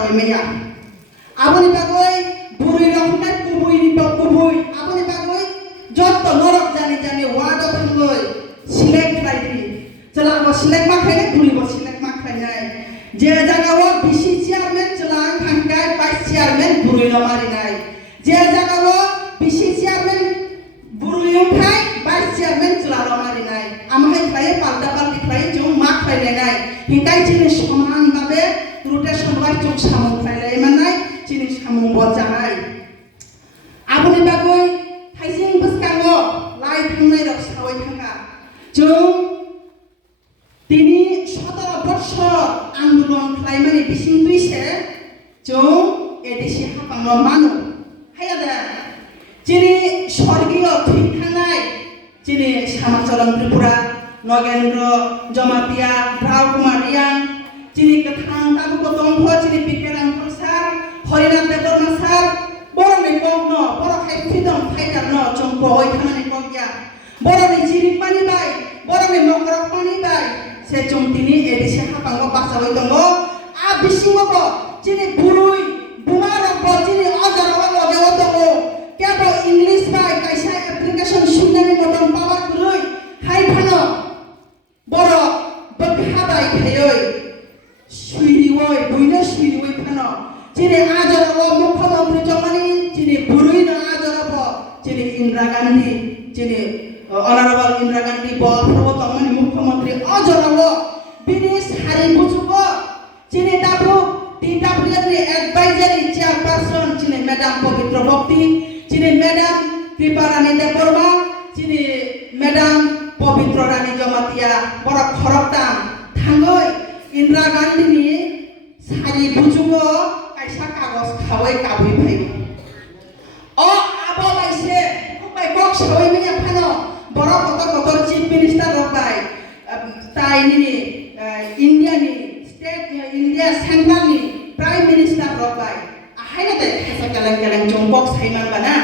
basawi meya aboni bagoi burui rongkai kubui ni kubui aboni bagoi jotto norok jani wado thangoi select khaidi chala bo select ma khaine burui bo select ma khainai je jaga wo bisi chairman chalang thangkai vice chairman burui no mari nai je jaga wo bisi chairman burui umthai vice chairman chala mari nai amhai khlai palta palti khlai jong ma khlai nai hingkai chini saman babe rotation bai jong samung khlai manai chini samung bo jangai aboni bagoi thaising buskango lai thangnai rok sawai thanga jong tini 17 বছর আন্দোলন খাইমানি বিসিং তুইছে জং এদেশি হাপাংলো মানো হায়াদা যিনি স্বর্গীয় থিখানাই যিনি শ্যামাচরণ ত্রিপুরা নগেন্দ্র জমাতিয়া রাও কুমার রিয়াং যিনি কথাং তাবু কতংভ যিনি বিকেরাঙ্ক sir Harinath Debbarma sir বড় মেকক ন বড় খাই ফ্রিডম ফাইটার ন চম্প ওই থানানি কগিয়া বড় নি জিরি পানি বাই বড় নি মকরক পানি by se jong tini edisi hapango basawai tongo a bisingo bo jini burui bumaro bo jini ojarawa logewo tongo kebo english bai kaisa application sunani moton power kurui hai phano boro bakha bai khayoi suiriwoi buina suiriwoi phano jini ajarawa mukhyamantri jomani jini burui na ajarawa jini Indira Gandhi jini Honorable Indira Gandhi bol prabotongmani mukhyamantri ajarawo binis hari bujugo chini dabu TWF ni advisory chairperson chini madam Pavitra Bhakti chini madam Kriparani Deborma chini madam Pavitra Rani Jamatia bora khoroktam thangoi Indira Gandhi ni hari bujugo kaisa kagos khawai kabui phai o abo baise kubai kok sawai menya phano bora kotor chief minister rokai tai ni India ni state India central ni prime minister rokai ahaina te khasa kaleng jongkok saiman bana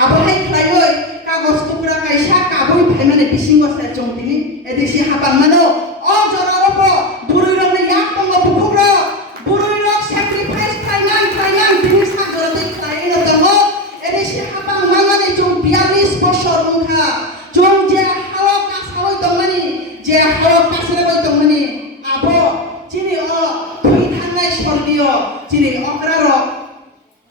abo hai khlaioi kagos tukra kaisa kabui phaimane bisingo sa jongtini edisi hapang mano o jorawo burui rok ni yak tongo bukugro burui rok sacrifice khainan binisa jorate khlaino tongo edisi hapang mangane jong 42 বছর ungha jong je hawa kasawai tongmani je hawa kasawai tongmani abo chini o thui thangai sorgiyo chini okraro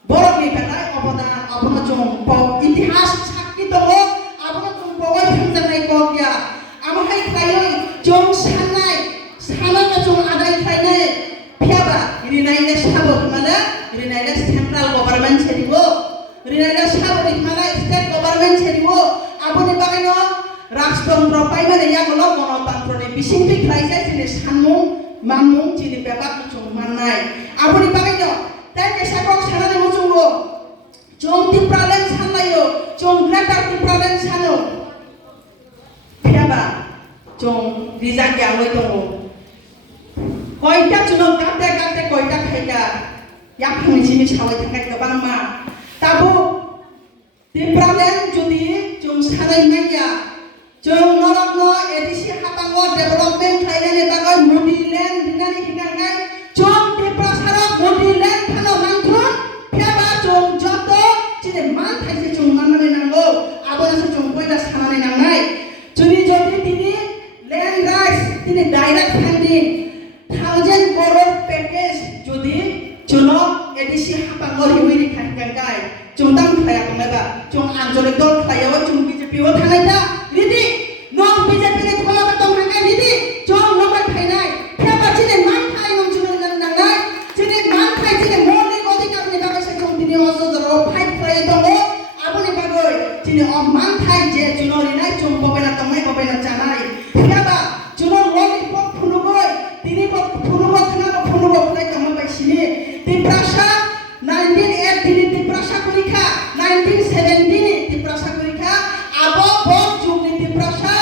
borokni betai obodan abono jong po itihas sakki tongo abono jong pawai thangjanai kokya amhai khlaioi jong sanai jong adai khlainai phiaba rinaile sabo mala rinaile central government cheribo rinaile sabo mala state government cheribo aboni bagaino রাষ্ট্রন্ত্র পাইমানে ইয়াগলো গণতন্ত্রনি বিসিংটি খাইছে চিনি সানমুং মানমুং চিনি বেবাক চুং মাননাই আপনি বাগাইনো তাই কেসাকক সানানে মুচুঙ্গো চং টিপ্রালেন সানলাইও চং greater টিপ্রালেন সানো ফিয়াবা চং রিজাক ইয়াংওই দङो কয়টা চুনং কাতে কয়টা খাইটা ইয়াফাंनि जिनि सावै थाखाय गोबां मा ताबो टिप्रालेन जुदि चं सानाय नाया jong norokno edisi hapango development khainani bagai modiland dinani hingangai jong deprasarok modiland khano manthun phiaba jong joto chine man thaise jong manane nango abona jong koila sanane nangai jodi tini land rights tini direct funding 1000 crore package jodi jono edisi hapango hiwiri khangangai jong dam khaya kongeba jong anjolik dol khayawa jong BJP o thanaita ridi non BJP ni khola ka tong hangai ridi jong nomai phainai phaba chine man khai nong chunong nangai chine man khai chine moni odikar ni bagai se jong tini ojoro fight khai tongo aboni bagoi chine o man khai je chunori nai jong bobena tongmai bobena chanai phaba chunong loni pok phunugoi tini pok phunugo khana phunugo khai tongmai bai sini tiprasha 1908 tini tiprasha kurikha 1917 tiprasha kurikha abo bok jung ni tiprasha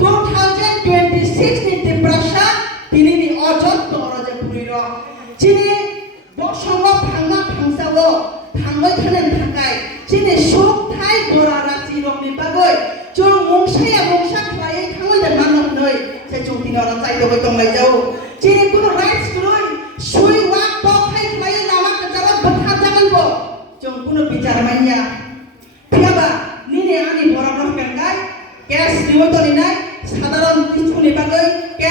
2026 ni tiprasha tini ni ojot toro je puiro chini bosongo phangma phangsawo phangoi thanen thakai chini suk thai gora rachi rok ni bagoi jung mongsa khlai thangoi de manok noi se chung tini ora chai dogoi tonglai jau chini kuno rights kuroi sui wa to khai khlai jarmanya piaba nini ani borok rok kengkai cash diwotoni nai sadaron kichuni bagai